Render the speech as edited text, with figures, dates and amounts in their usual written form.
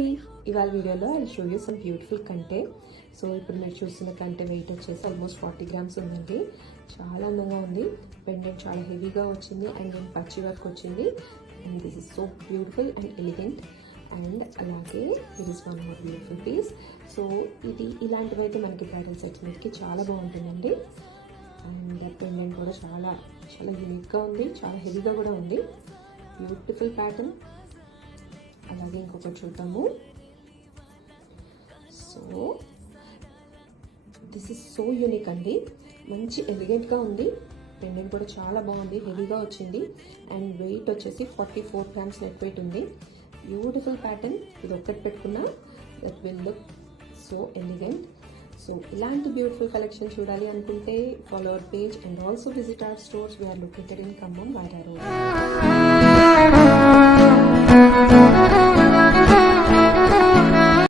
అండి, ఇవాళ వీడియోలో I show you some beautiful కంటే. సో ఇప్పుడు మీరు చూస్తున్న కంటే వెయిట్ వచ్చేసి ఆల్మోస్ట్ 40 grams ఉందండి. చాలా అందంగా ఉంది. పెండెంట్ చాలా హెవీగా వచ్చింది అండ్ దెన్ పచ్చి వర్క్ వచ్చింది. And this is so beautiful and elegant. And అలాగే it is one more beautiful piece. So ఇది ఇలాంటివి అయితే మనకి బ్రైడల్ సెట్స్ మీదకి చాలా బాగుంటుందండి. అండ్ పెండెంట్ కూడా చాలా చాలా యూనిక్గా ఉంది, చాలా హెవీగా కూడా ఉంది. Beautiful pattern. అలాగే ఇంకొకటి చూద్దాము. So this is so unique అండి, మంచి ఎలిగెంట్గా ఉంది. పెండెంట్ కూడా చాలా బాగుంది, హెవీగా వచ్చింది. అండ్ వెయిట్ వచ్చేసి 44 grams నెట్ వెయిట్ ఉంది. Beautiful pattern. ఇది ఒక్కటి పెట్టుకున్నా that will look so elegant. So ఇలాంటి బ్యూటిఫుల్ కలెక్షన్ చూడాలి అనుకుంటే follow our page and also visit our stores. We are located in Khammam, Wyra road.